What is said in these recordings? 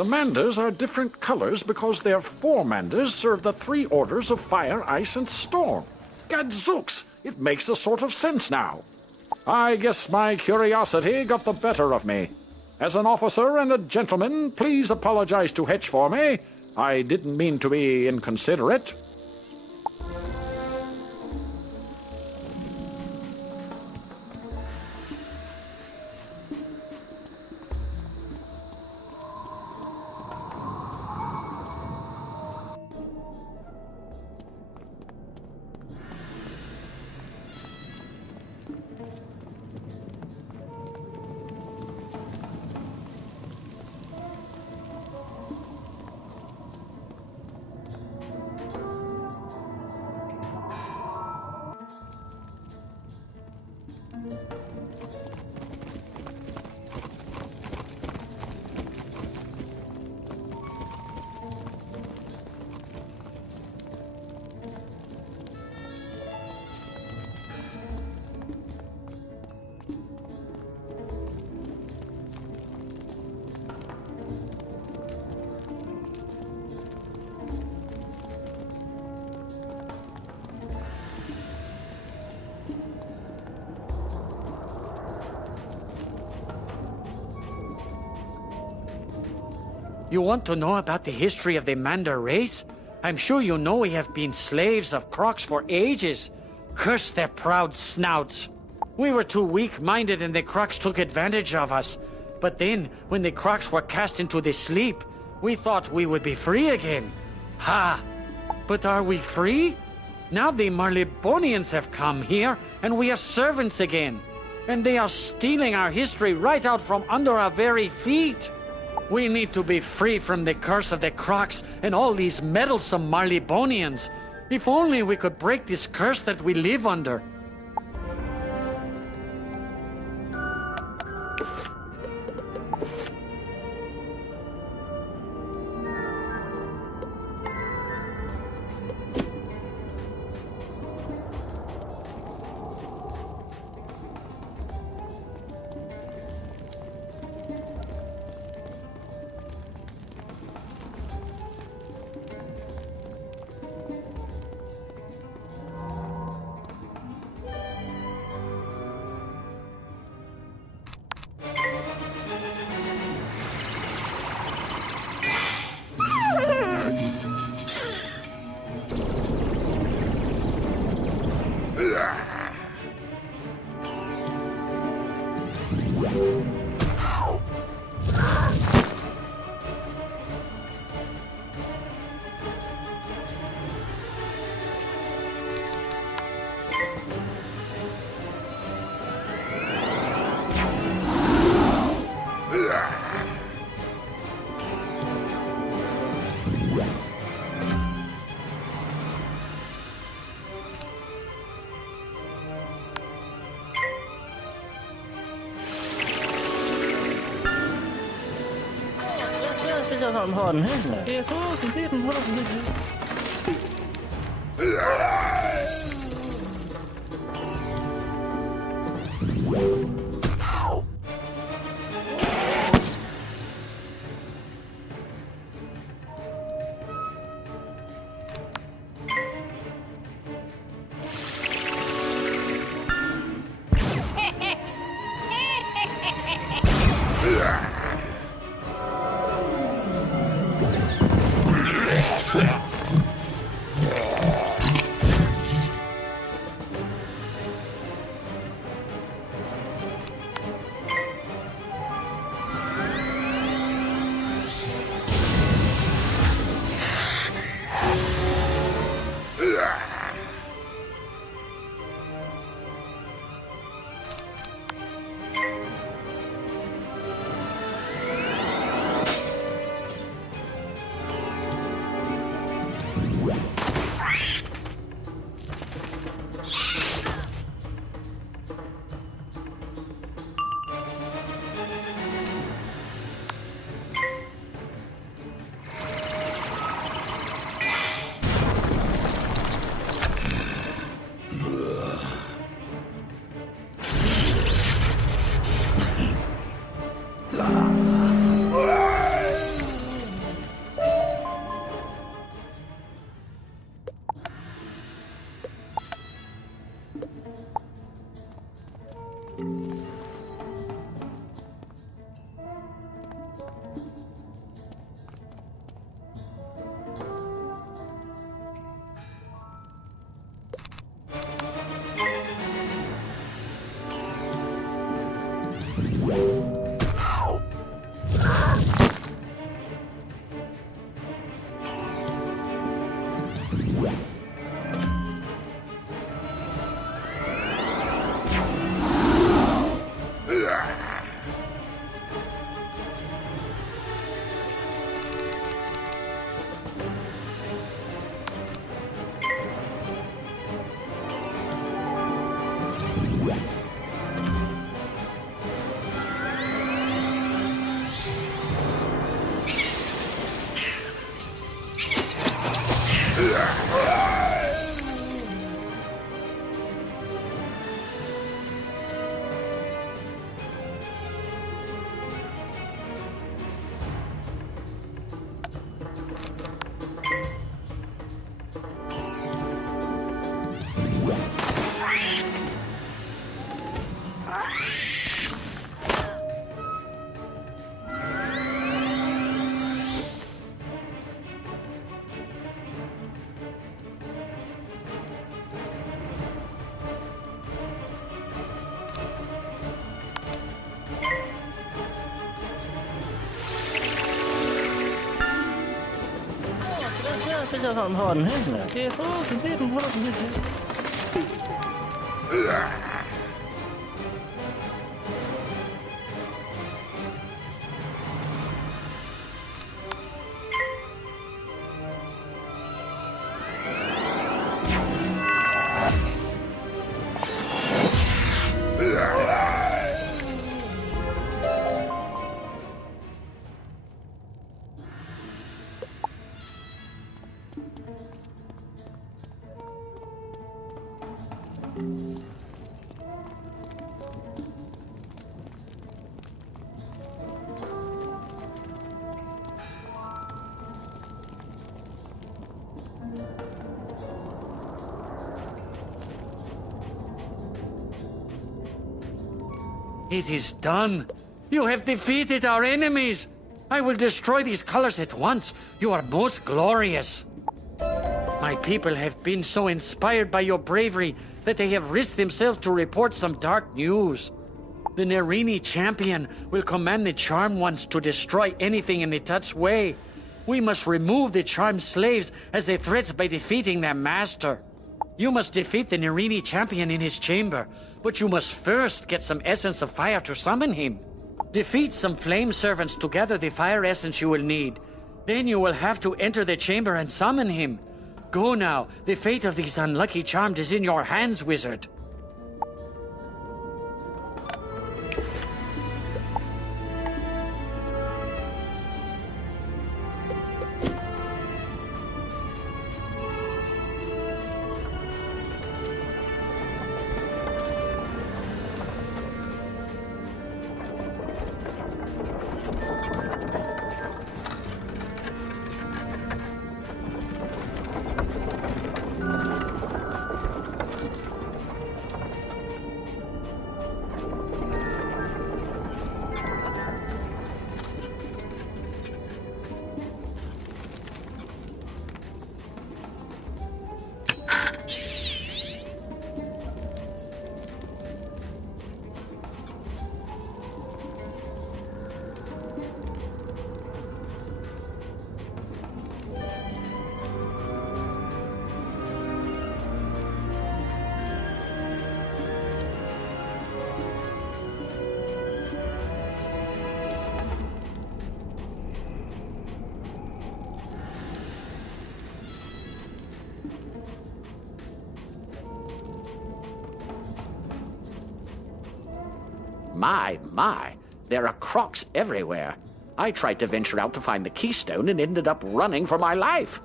The manders are different colors because their four manders serve the three orders of fire, ice, and storm. Gadzooks! It makes a sort of sense now. I guess my curiosity got the better of me. As an officer and a gentleman, please apologize to Hetch for me. I didn't mean to be inconsiderate. You want to know about the history of the Mander race? I'm sure you know we have been slaves of Crocs for ages. Curse their proud snouts. We were too weak-minded and the Crocs took advantage of us. But then, when the Crocs were cast into the sleep, we thought we would be free again. Ha! But are we free? Now the Marleybonians have come here, and we are servants again. And they are stealing our history right out from under our very feet. We need to be free from the curse of the Crocs and all these meddlesome Marleybonians. If only we could break this curse that we live under. Just on pardon henne. Det är så det är den pardon henne. It is done. You have defeated our enemies. I will destroy these colors at once. You are most glorious. My people have been so inspired by your bravery that they have risked themselves to report some dark news. The Nerini champion will command the charmed ones to destroy anything in the touch way. We must remove the charmed slaves as a threat by defeating their master. You must defeat the Nerini champion in his chamber, but you must first get some essence of fire to summon him. Defeat some flame servants to gather the fire essence you will need. Then you will have to enter the chamber and summon him. Go now. The fate of these unlucky charmed is in your hands, wizard. My, there are crocs everywhere. I tried to venture out to find the keystone and ended up running for my life.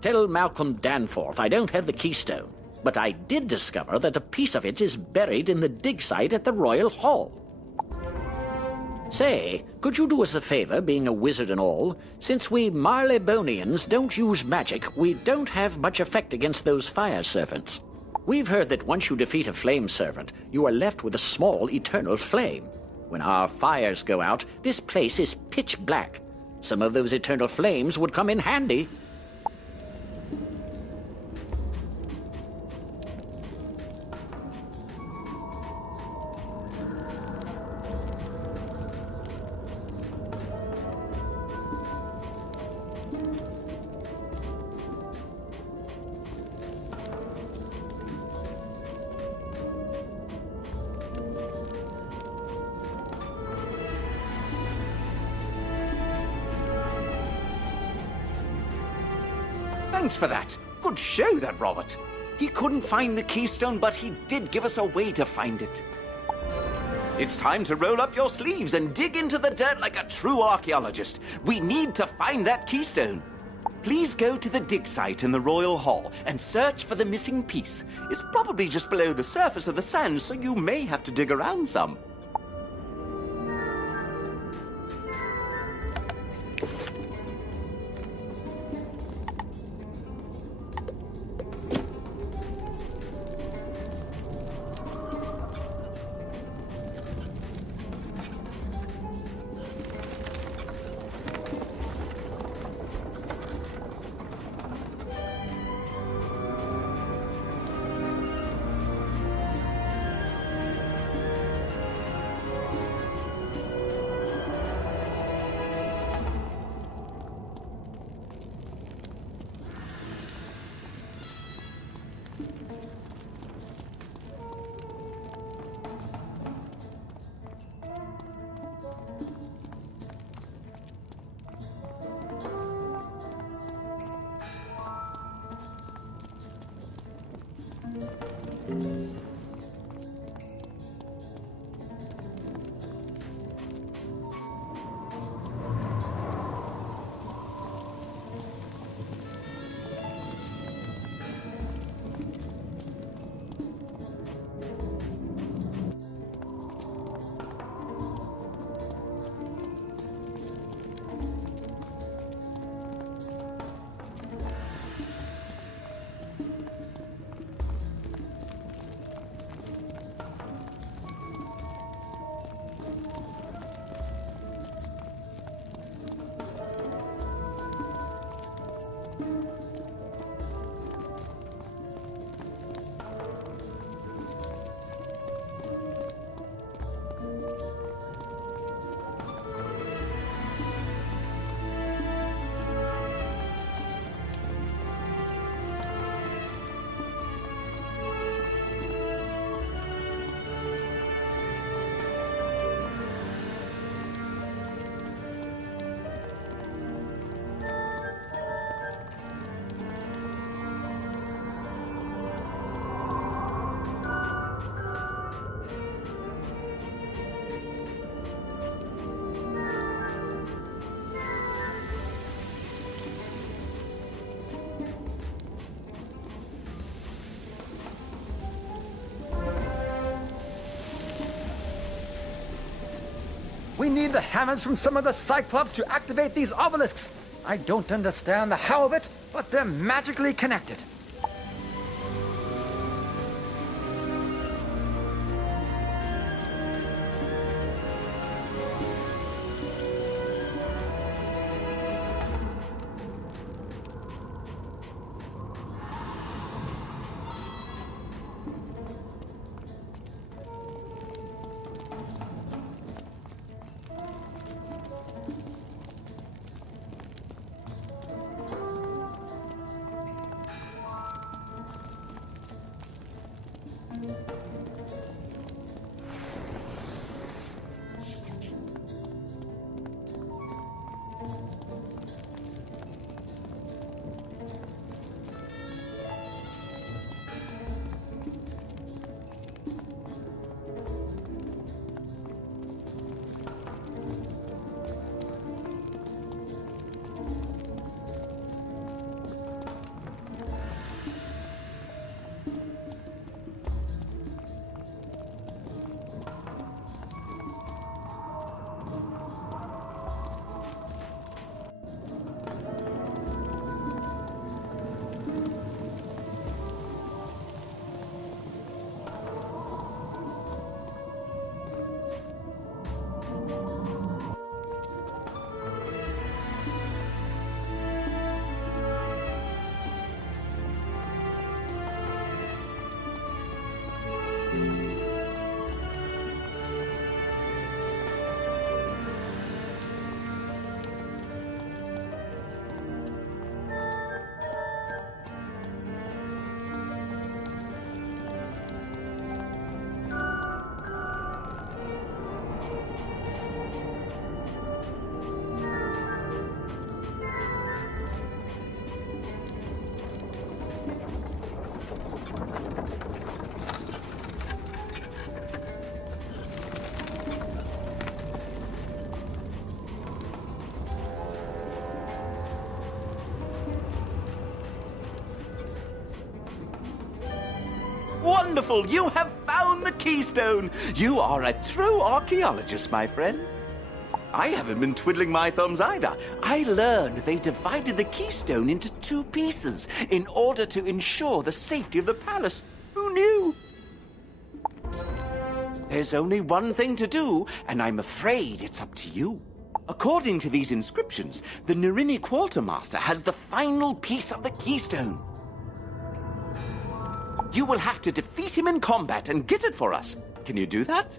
Tell Malcolm Danforth I don't have the keystone, but I did discover that a piece of it is buried in the dig site at the Royal Hall. Say, could you do us a favor, being a wizard and all? Since we Marleybonians don't use magic, we don't have much effect against those fire servants. We've heard that once you defeat a flame servant, you are left with a small eternal flame. When our fires go out, this place is pitch black. Some of those eternal flames would come in handy. Thanks for that. Good show, that Robert. He couldn't find the keystone, but he did give us a way to find it. It's time to roll up your sleeves and dig into the dirt like a true archaeologist. We need to find that keystone. Please go to the dig site in the Royal Hall and search for the missing piece. It's probably just below the surface of the sand, so you may have to dig around some. We need the hammers from some of the Cyclops to activate these obelisks. I don't understand the how of it, but they're magically connected. Wonderful! You have found the keystone! You are a true archaeologist, my friend. I haven't been twiddling my thumbs either. I learned they divided the keystone into two pieces in order to ensure the safety of the palace. Who knew? There's only one thing to do, and I'm afraid it's up to you. According to these inscriptions, the Narini Quartermaster has the final piece of the keystone. You will have to defeat him in combat and get it for us. Can you do that?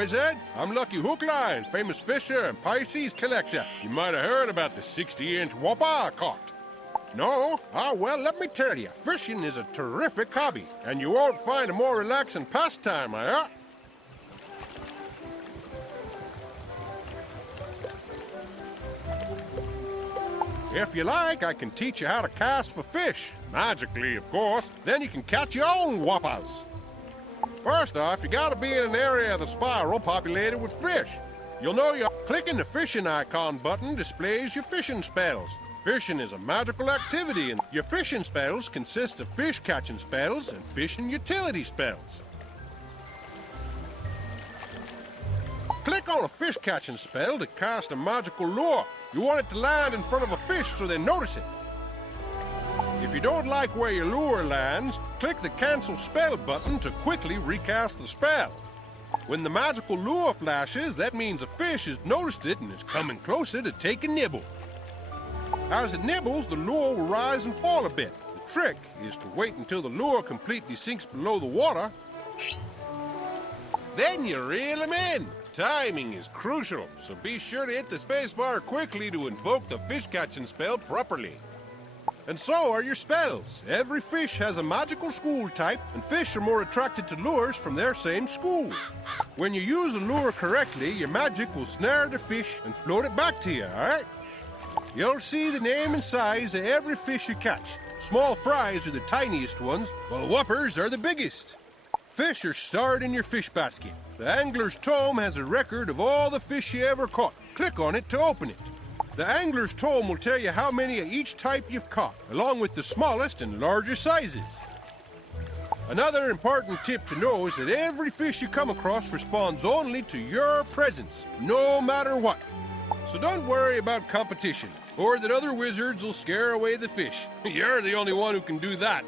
Wizard. I'm Lucky Hookline, famous fisher and Pisces collector. You might have heard about the 60-inch whopper I caught. No? Ah, well, let me tell you, fishing is a terrific hobby, and you won't find a more relaxing pastime, eh? If you like, I can teach you how to cast for fish. Magically, of course. Then you can catch your own whoppers. First off, you gotta be in an area of the spiral populated with fish. You'll know you're clicking the fishing icon button displays your fishing spells. Fishing is a magical activity, and your fishing spells consist of fish catching spells and fishing utility spells. Click on a fish catching spell to cast a magical lure. You want it to land in front of a fish so they notice it. If you don't like where your lure lands, click the cancel spell button to quickly recast the spell. When the magical lure flashes, that means a fish has noticed it and is coming closer to take a nibble. As it nibbles, the lure will rise and fall a bit. The trick is to wait until the lure completely sinks below the water. Then you reel him in. Timing is crucial, so be sure to hit the spacebar quickly to invoke the fish catching spell properly. And so are your spells. Every fish has a magical school type, and fish are more attracted to lures from their same school. When you use a lure correctly, your magic will snare the fish and float it back to you, alright? You'll see the name and size of every fish you catch. Small fries are the tiniest ones, while whoppers are the biggest. Fish are stored in your fish basket. The Angler's Tome has a record of all the fish you ever caught. Click on it to open it. The Angler's Tome will tell you how many of each type you've caught, along with the smallest and largest sizes. Another important tip to know is that every fish you come across responds only to your presence, no matter what. So don't worry about competition, or that other wizards will scare away the fish. You're the only one who can do that.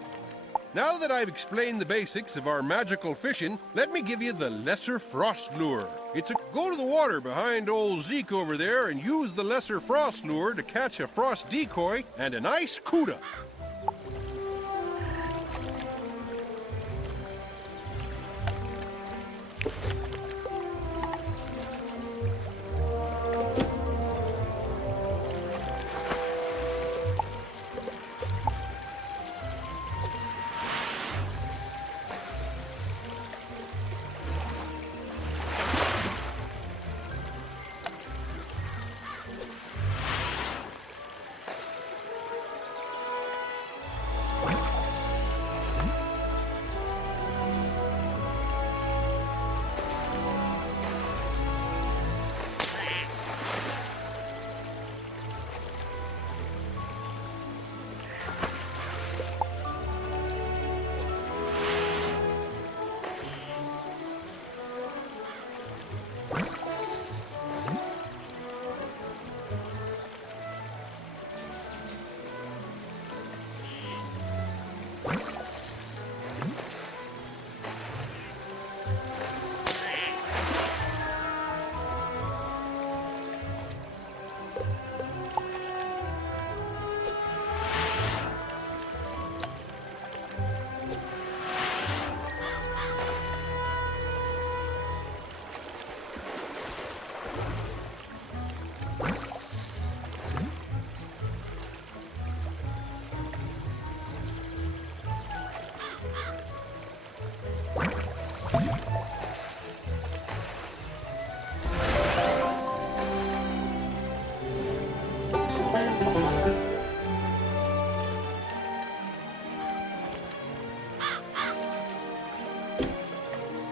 Now that I've explained the basics of our magical fishing, let me give you the Lesser Frost Lure. Go to the water behind old Zeke over there and use the Lesser Frost Lure to catch a frost decoy and a nice cuda.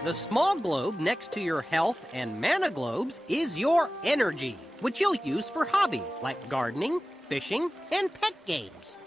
The small globe next to your health and mana globes is your energy, which you'll use for hobbies like gardening, fishing, and pet games.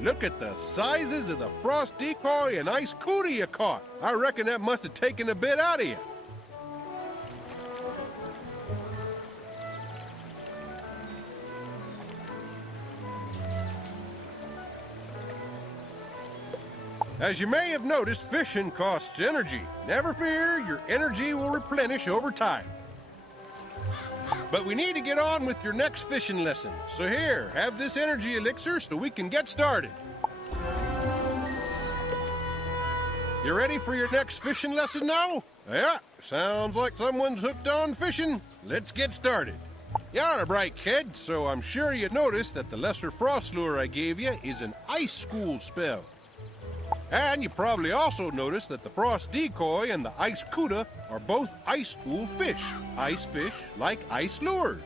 Look at the sizes of the frost decoy and ice cootie you caught. I reckon that must have taken a bit out of you. As you may have noticed, fishing costs energy. Never fear, your energy will replenish over time. But we need to get on with your next fishing lesson. So here, have this energy elixir so we can get started. You ready for your next fishing lesson now? Yeah, sounds like someone's hooked on fishing. Let's get started. You're a bright kid, so I'm sure you noticed that the lesser frost lure I gave you is an ice school spell. And you probably also noticed that the frost decoy and the ice cuda are both ice school fish. Ice fish like ice lures.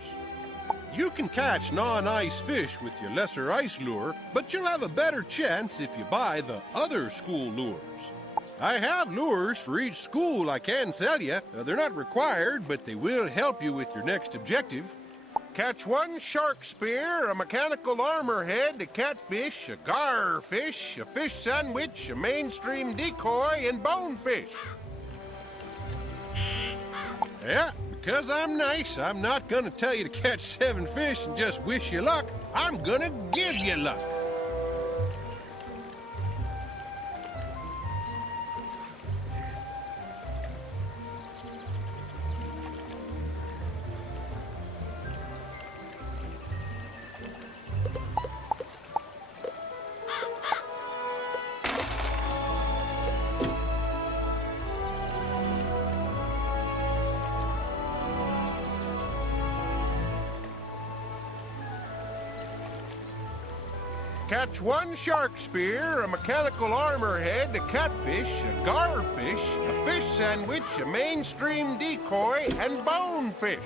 You can catch non-ice fish with your lesser ice lure, but you'll have a better chance if you buy the other school lures. I have lures for each school I can sell you. They're not required, but they will help you with your next objective. Catch one shark spear, a mechanical armor head, a catfish, a garfish, a fish sandwich, a mainstream decoy, and bonefish. Yeah, because I'm nice, I'm not gonna tell you to catch 7 fish and just wish you luck. I'm gonna give you luck. Catch one shark spear, a mechanical armor head, a catfish, a garfish, a fish sandwich, a mainstream decoy, and bonefish.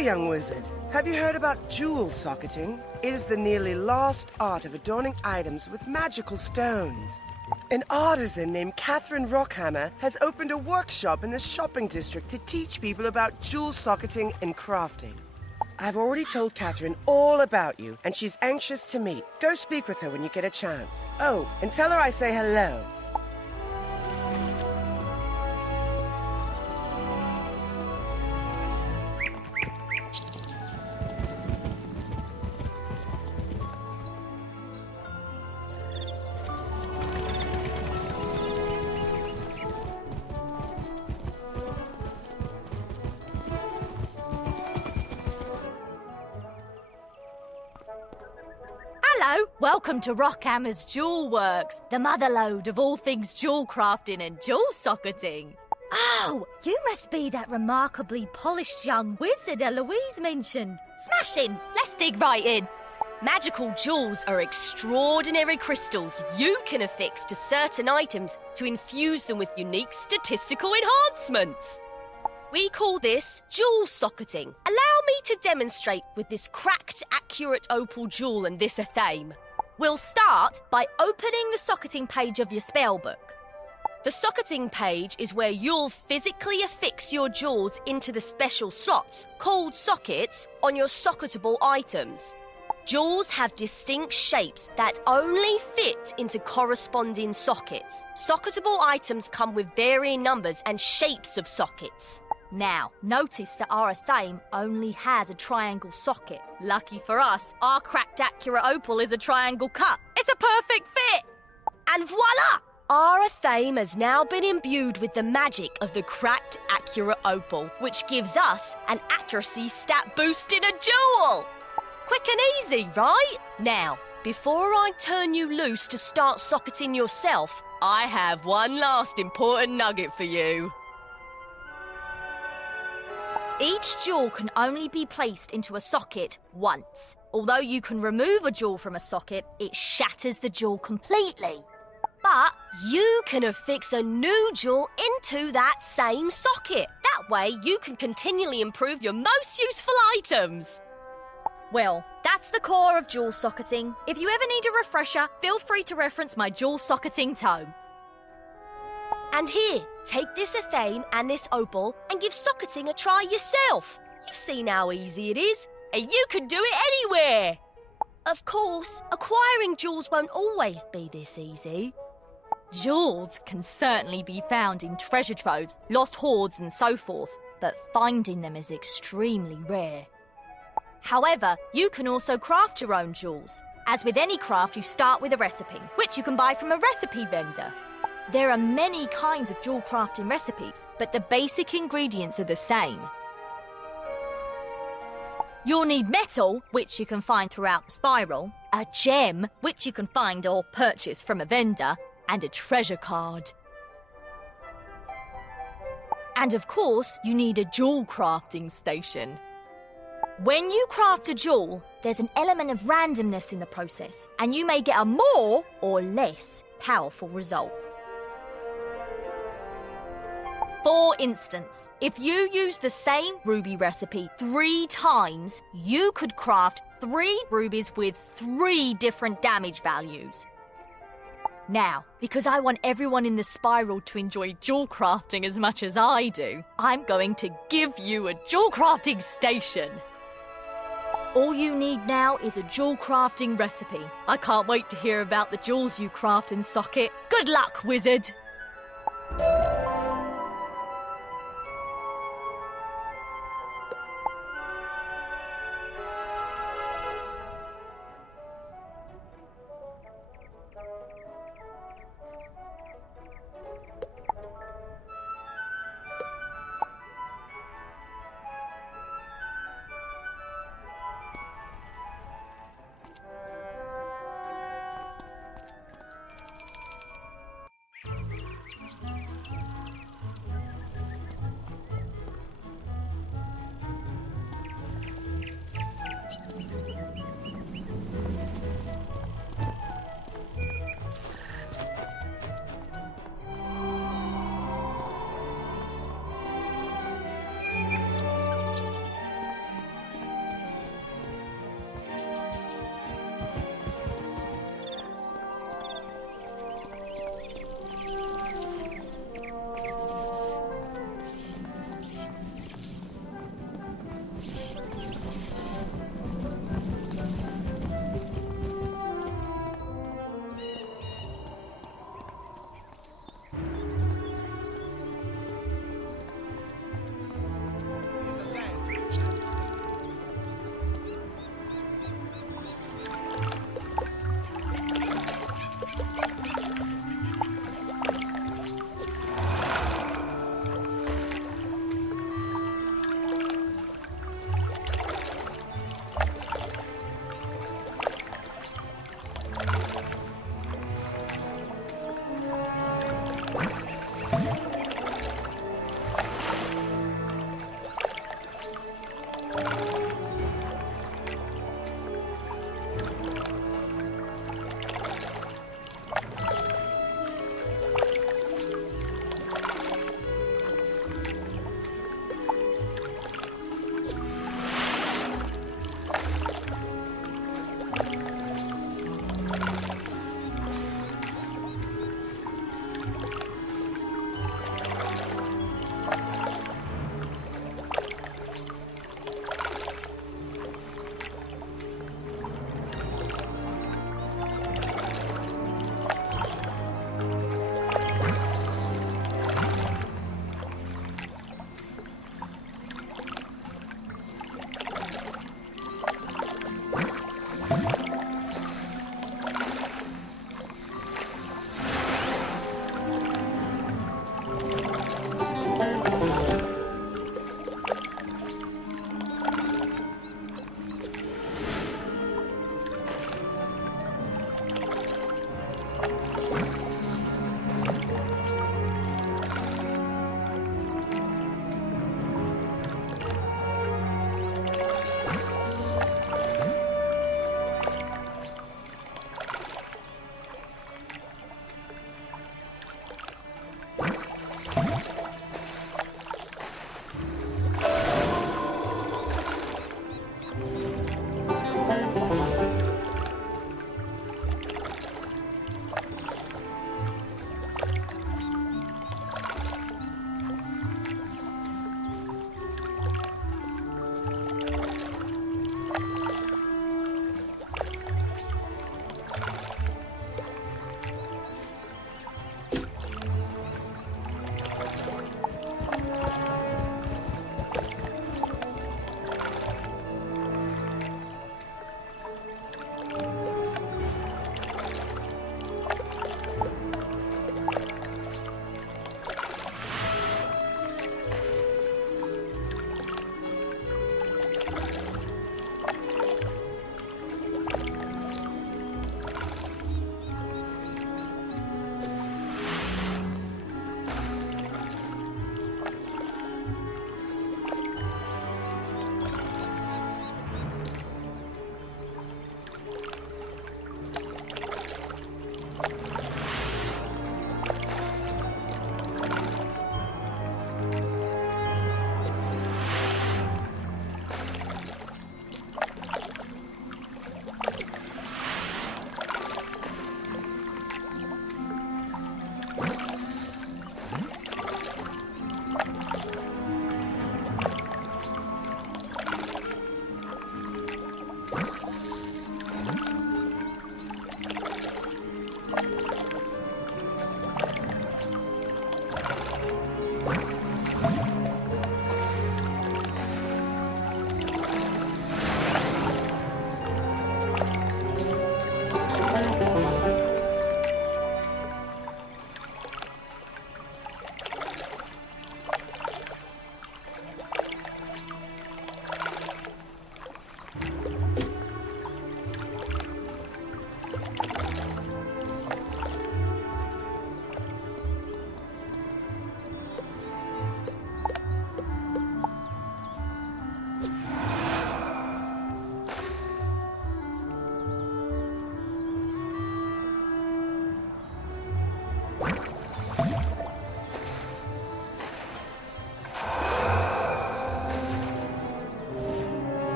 young wizard. Have you heard about jewel socketing? It is the nearly lost art of adorning items with magical stones. An artisan named Catherine Rockhammer has opened a workshop in the shopping district to teach people about jewel socketing and crafting. I've already told Catherine all about you, and she's anxious to meet. Go speak with her when you get a chance. Oh, and tell her I say hello. Hello, welcome to Rockhammer's Jewel Works, the motherlode of all things jewel crafting and jewel socketing. Oh, you must be that remarkably polished young wizard Eloise mentioned. Smashing! Let's dig right in. Magical jewels are extraordinary crystals you can affix to certain items to infuse them with unique statistical enhancements. We call this jewel socketing. Allow me to demonstrate with this cracked, accurate opal jewel and this athame. We'll start by opening the socketing page of your spellbook. The socketing page is where you'll physically affix your jewels into the special slots, called sockets, on your socketable items. Jewels have distinct shapes that only fit into corresponding sockets. Socketable items come with varying numbers and shapes of sockets. Now, notice that our athame only has a triangle socket. Lucky for us, our cracked accurate opal is a triangle cut. It's a perfect fit! And voila! Our athame has now been imbued with the magic of the cracked accurate opal, which gives us an accuracy stat boost in a jewel! Quick and easy, right? Now, before I turn you loose to start socketing yourself, I have one last important nugget for you. Each jewel can only be placed into a socket once. Although you can remove a jewel from a socket, it shatters the jewel completely. But you can affix a new jewel into that same socket. That way you can continually improve your most useful items. Well, that's the core of jewel socketing. If you ever need a refresher, feel free to reference my jewel socketing tome. And here, take this athame and this opal and give socketing a try yourself. You've seen how easy it is, and you can do it anywhere. Of course, acquiring jewels won't always be this easy. Jewels can certainly be found in treasure troves, lost hoards and so forth, but finding them is extremely rare. However, you can also craft your own jewels. As with any craft, you start with a recipe, which you can buy from a recipe vendor. There are many kinds of jewel crafting recipes, but the basic ingredients are the same. You'll need metal, which you can find throughout the spiral, a gem, which you can find or purchase from a vendor, and a treasure card. And of course, you need a jewel crafting station. When you craft a jewel, there's an element of randomness in the process, and you may get a more or less powerful result. For instance, if you use the same ruby recipe 3 times, you could craft 3 rubies with 3 different damage values. Now, because I want everyone in the spiral to enjoy jewel crafting as much as I do, I'm going to give you a jewel crafting station. All you need now is a jewel crafting recipe. I can't wait to hear about the jewels you craft and socket. Good luck, wizard!